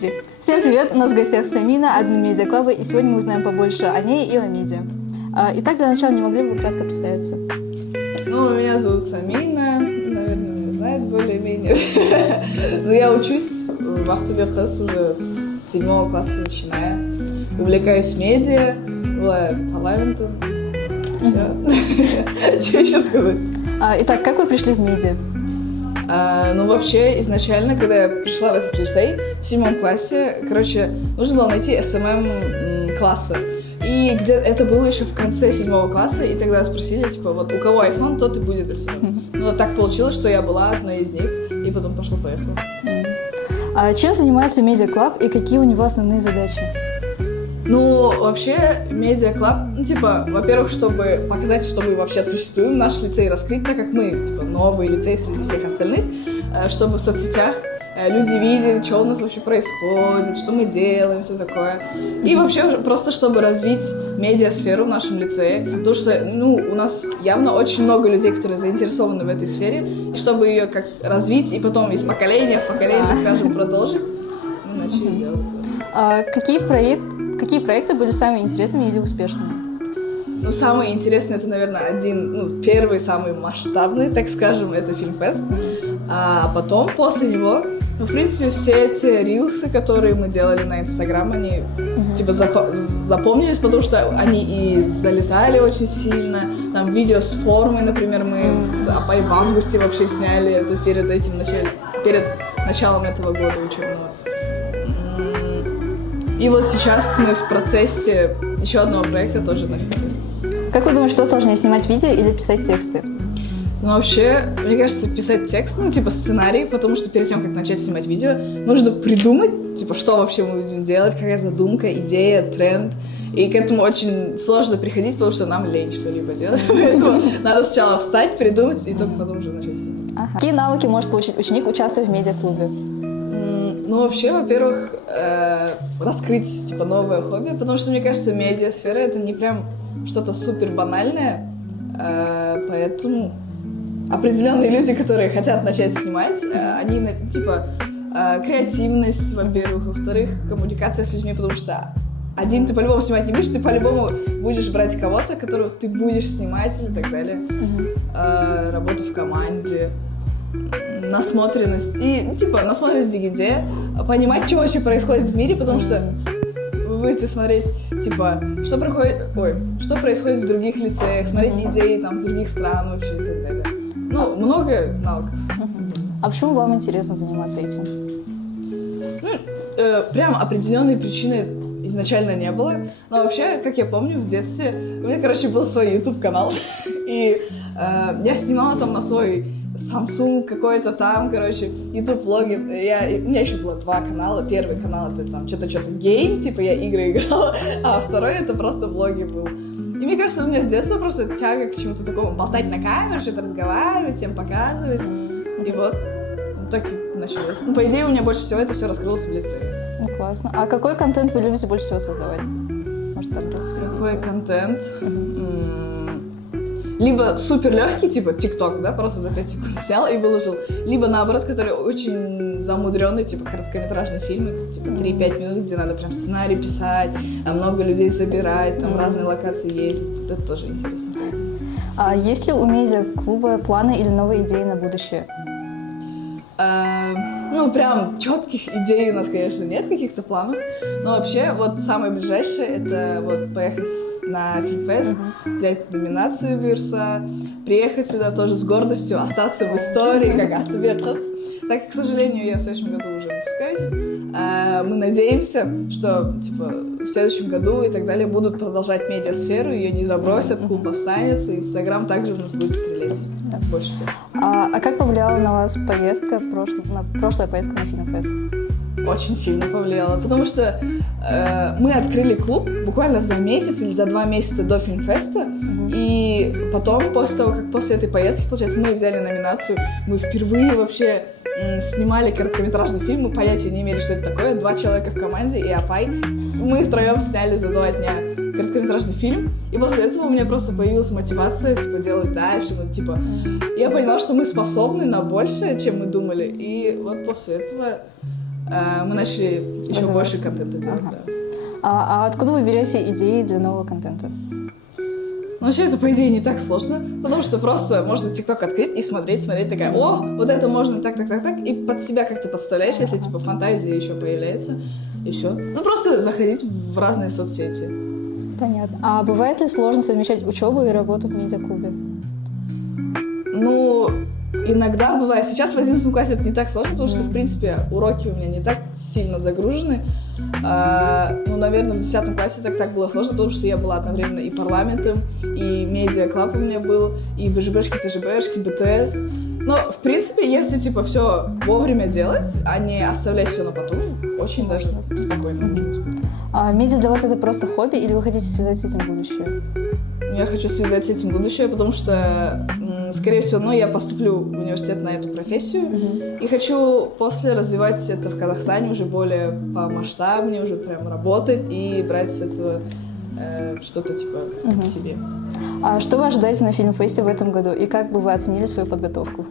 3. Всем привет! У нас в гостях Самина, админ медиаклаба, и сегодня мы узнаем побольше о ней и о медиа. Итак, для начала не могли бы вы кратко представиться? Ну, меня зовут Самина, наверное, меня знают более-менее. Но я учусь в Ахтубе-Кыз уже с 7 класса начиная. Увлекаюсь медиа, парламентом. Все. Что еще сказать? Итак, как вы пришли в медиа? Ну, вообще, изначально, когда я пришла в этот лицей в 7 классе, нужно было найти СММ-классы. И где это было еще в конце 7 класса, и тогда спросили, типа, вот у кого iPhone, тот и будет СММ. Ну, вот так получилось, что я была одной из них, и потом пошло-поехало. Чем занимается медиаклаб и какие у него основные задачи? Ну, вообще, медиаклаб, во-первых, чтобы показать, что мы вообще существуем, наш лицей раскрыть, так как мы, новый лицей среди всех остальных, чтобы в соцсетях люди видели, что у нас вообще происходит, что мы делаем, все такое. И вообще, просто чтобы развить медиасферу в нашем лицее, потому что, у нас явно очень много людей, которые заинтересованы в этой сфере, и чтобы ее как развить, и потом из поколения в поколение, так скажем, продолжить, мы начали делать. Какие проекты были самыми интересными или успешными? Ну, самый интересный, это, наверное, первый, самый масштабный, так скажем, это Фильмфест. А потом, после него, в принципе, все эти рилсы, которые мы делали на Инстаграм, они, запомнились, потому что они и залетали очень сильно. Там видео с формой, например, мы с Апай в августе вообще сняли это перед началом этого года учебного. И вот сейчас мы в процессе еще одного проекта тоже на Фильмфест. Как вы думаете, что сложнее, снимать видео или писать тексты? Ну, вообще, мне кажется, писать текст, сценарий, потому что перед тем, как начать снимать видео, нужно придумать, что вообще мы будем делать, какая задумка, идея, тренд. И к этому очень сложно приходить, потому что нам лень что-либо делать. Поэтому надо сначала встать, придумать, и только потом уже начать снимать. Какие навыки может получить ученик, участвуя в медиаклубе? Ну, вообще, во-первых, раскрыть, новое хобби, потому что, мне кажется, медиасфера — это не прям что-то супер банальное, поэтому определенные люди, которые хотят начать снимать, они, креативность, во-первых, во-вторых, коммуникация с людьми, потому что один ты по-любому снимать не будешь, ты по-любому будешь брать кого-то, которого ты будешь снимать или так далее, работа в команде, насмотренность и, насмотренность где, понимать, что вообще происходит в мире, потому что вы будете смотреть, что происходит в других лицеях, смотреть идеи с других стран вообще и так далее. Много навыков. А почему вам интересно заниматься этим? Прям определенной причины изначально не было, но вообще, как я помню, в детстве у меня, был свой YouTube-канал, и я снимала там на свой Samsung какой-то там, YouTube-влоги. У меня еще было 2 канала. Первый канал — это там что-то гейм, я игры играла, а второй — это просто влоги был. И мне кажется, у меня с детства просто тяга к чему-то такому, болтать на камеру, что-то разговаривать, всем показывать. И вот так и началось. По идее, у меня больше всего это все раскрылось в лицее. Классно. А какой контент вы любите больше всего создавать? Может, там какой контент? Либо супер легкий, ТикТок, да, просто за 5 секунд снял и выложил. Либо наоборот, который очень замудренный, короткометражные фильмы, 3-5 минут, где надо прям сценарий писать, много людей собирать, там разные локации ездить. Это тоже интересно. А есть ли у медиаклуба планы или новые идеи на будущее? Прям четких идей у нас, конечно, нет, каких-то планов. Но вообще, самое ближайшее — это поехать на Фильмфест, взять номинацию Бирса, приехать сюда тоже с гордостью, остаться в истории, как Ахтубе-Кыз. Так как, к сожалению, я в следующем году уже выпускаюсь, мы надеемся, что, в следующем году и так далее будут продолжать медиасферу, ее не забросят, клуб останется, Инстаграм также у нас будет стрелять. Так, больше всего. А как повлияла на вас прошлая поездка на Фильмфест? Очень сильно повлияло, потому что мы открыли клуб буквально за месяц или за 2 месяца до Фильмфеста, и потом, после этой поездки, получается, мы взяли номинацию, мы впервые вообще снимали короткометражный фильм, мы понятия не имели, что это такое, 2 человека в команде и Апай, мы втроем сняли за 2 дня короткометражный фильм, и после этого у меня просто появилась мотивация, делать дальше, я поняла, что мы способны на большее, чем мы думали, и вот после этого мы начали еще больше контента делать. Ага. Да. А откуда вы берете идеи для нового контента? Ну, вообще, это, по идее, не так сложно, потому что просто можно ТикТок открыть и смотреть, такая, о, вот это можно так, и под себя как-то подставляешь, если, типа, фантазия еще появляется, и все. Ну, просто заходить в разные соцсети. Понятно. А бывает ли сложно совмещать учебу и работу в медиаклубе? Ну, иногда бывает. Сейчас в 11 классе это не так сложно, потому что, в принципе, уроки у меня не так сильно загружены. Ну, наверное, в 10 классе так было сложно, потому что я была одновременно и парламентом, и медиаклаб у меня был, и БЖБшки, ТЖБшки, БТС. Но, в принципе, если, типа, все вовремя делать, а не оставлять все на потом, очень даже спокойно. А медиа для вас это просто хобби, или вы хотите связать с этим будущее? Я хочу связать с этим будущее, потому что, скорее всего, я поступлю в университет на эту профессию, и хочу после развивать это в Казахстане уже более помасштабнее, уже прям работать и брать с этого что-то типа к себе. А что вы ожидаете на фильм-фесте в этом году, и как бы вы оценили свою подготовку?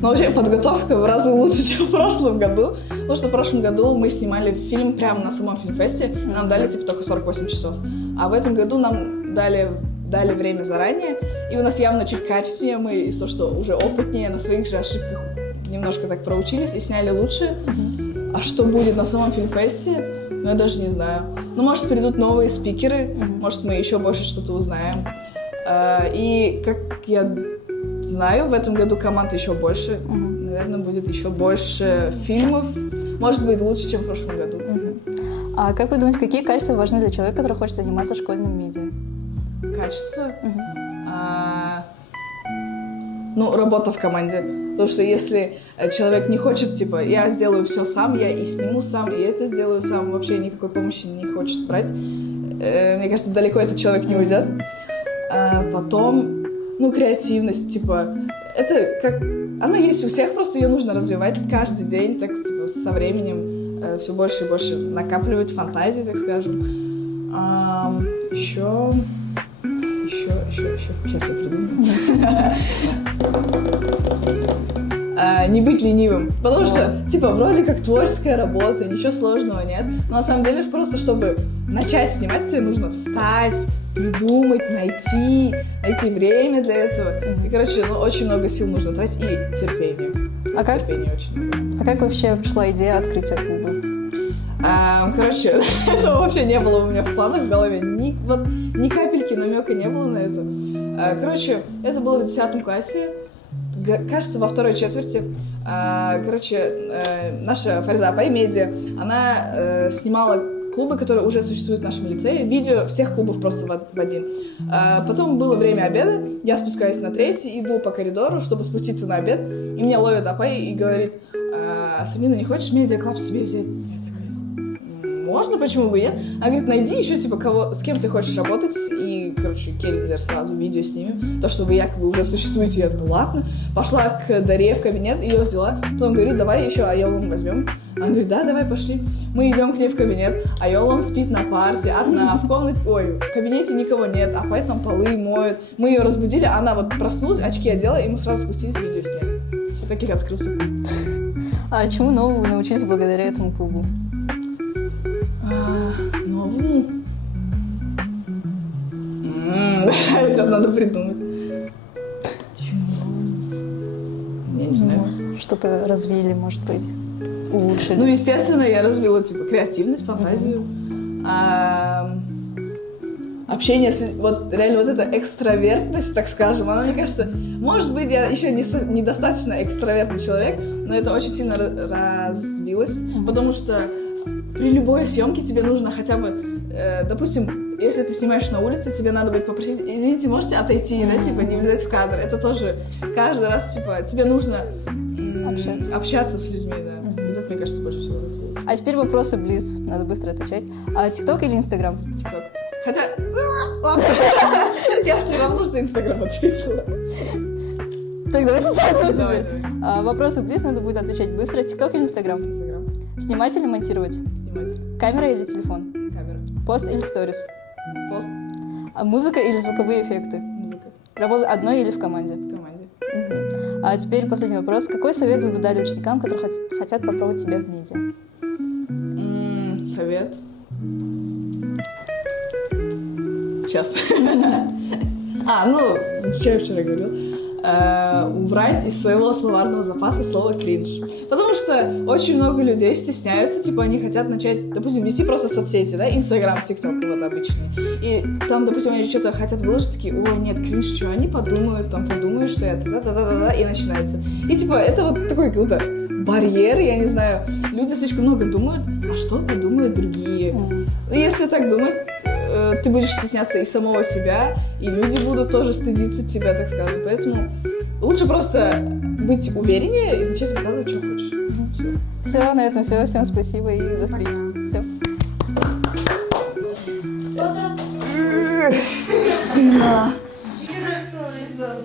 Ну, вообще, подготовка в разы лучше, чем в прошлом году. Потому что в прошлом году мы снимали фильм прямо на самом фильм-фесте. Нам дали, типа, только 48 часов. А в этом году нам дали время заранее. И у нас явно чуть качественнее. Мы из-за того, что уже опытнее, на своих же ошибках немножко так проучились и сняли лучше. А что будет на самом фильм-фесте? Ну, я даже не знаю. Ну, может, придут новые спикеры. Может, мы еще больше что-то узнаем. И, как я знаю, в этом году команд еще больше. Наверное, будет еще больше фильмов. Может быть, лучше, чем в прошлом году. А как вы думаете, какие качества важны для человека, который хочет заниматься школьным медиа? Качество? Ну, работа в команде. Потому что если человек не хочет, типа, я сделаю все сам, я и сниму сам, и это сделаю сам, вообще никакой помощи не хочет брать, мне кажется, далеко этот человек не уйдет. Потом, ну, креативность, типа, это как... Она есть у всех, просто ее нужно развивать каждый день, так, типа, со временем все больше и больше накапливать фантазии, так скажем. Еще... Сейчас я придумаю. Не быть ленивым. Потому что, типа, вроде как творческая работа, ничего сложного нет. Но на самом деле, просто чтобы начать снимать, тебе нужно встать, придумать, найти время для этого. И, короче, очень много сил нужно тратить и терпение. Терпение очень много. А как вообще пришла идея открытия клуба? Короче, этого вообще не было у меня в планах, в голове. Ни капельки намека не было на это. Короче, это было в 10 классе. Кажется, во второй четверти. Наша Фариза Апай Медиа, она снимала клубы, которые уже существуют в нашем лицее. Видео всех клубов просто в один. Потом было время обеда. Я спускаюсь на 3-й, иду по коридору, чтобы спуститься на обед. И меня ловит Апай и говорит: Самина, не хочешь медиаклаб себе взять? Можно, почему бы нет? Она говорит, найди еще, типа, с кем ты хочешь работать, и, короче, келлендер сразу видео снимем, то, что вы якобы уже существуете. Я думаю, ладно. Пошла к Дарье в кабинет, ее взяла, потом говорит, давай еще Айолом возьмем. Она говорит, да, давай, пошли. Мы идем к ней в кабинет, Айолом спит на парте, одна, в кабинете никого нет, а поэтому полы моют. Мы ее разбудили, она вот проснулась, очки одела, и мы сразу спустились, видео сняли. Все таких открылся. А чему нового вы научились благодаря этому клубу? Новому? Сейчас надо придумать. Я не знаю. Что-то развили, может быть, улучшили. Ну, естественно, я развила, типа, креативность, фантазию. Общение с... Вот реально вот эта экстравертность, так скажем, она, мне кажется, может быть, я еще недостаточно экстравертный человек, но это очень сильно развилось, потому что при любой съемке тебе нужно хотя бы, допустим, если ты снимаешь на улице, тебе надо будет попросить, извините, можете отойти, да, типа, не влезать в кадр. Это тоже каждый раз, типа, тебе нужно общаться с людьми, да. Вот это, мне кажется, больше всего развилось. А теперь вопросы близ, надо быстро отвечать. ТикТок или Инстаграм? ТикТок. Хотя, ладно, я вчера в нужный Инстаграм ответила. Так, давай социального Давай. Вопросы близ, надо будет отвечать быстро. ТикТок или Инстаграм? Инстаграм. Снимать или монтировать? Снимать. Камера или телефон? Камера. Пост или сторис? Пост. Музыка или звуковые эффекты? Музыка. Работа одной или в команде? В команде. А теперь последний вопрос. Какой совет вы бы дали ученикам, которые хотят попробовать себя в медиа? Совет. Сейчас. Что я вчера говорил? Убрать из своего словарного запаса слово кринж. Потому что очень много людей стесняются, типа они хотят начать, допустим, вести просто соцсети, да, Инстаграм, ТикТок вот обычный. И там, допустим, они что-то хотят выложить, такие, ой, нет, кринж, что они подумают, что это, да-да-да-да, и начинается. И типа это вот такой как будто барьер, я не знаю, люди слишком много думают, а что подумают другие? Если так думать, ты будешь стесняться и самого себя, и люди будут тоже стыдиться тебя, так скажем. Поэтому лучше просто быть увереннее и начать выкладывать, что хочешь. Все, на этом все. Всем спасибо и до встречи. Все. Спина. Что